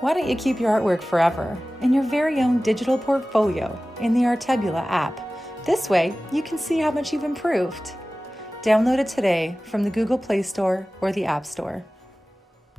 Why don't you keep your artwork forever in your very own digital portfolio in the Artebula app? This way, you can see how much you've improved. Download it today from the Google Play Store or the App Store.